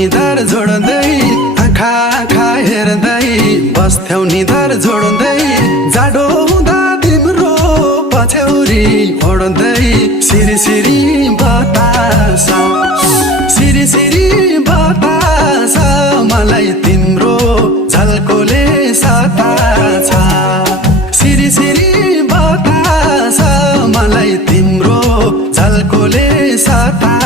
निधार जोड्दै आँखा आँखा हेर्दै बस्थ्यौ निधार जोड्दै जाडो हुँदा तिम्रो पछ्यौरी ओड्दै सिरी सिरी बतास सिरी सिरी बतास मलाई तिम्रो झल्कोले सताछ सिरी सिरी बतास मलाई तिम्रो झल्कोले सताछ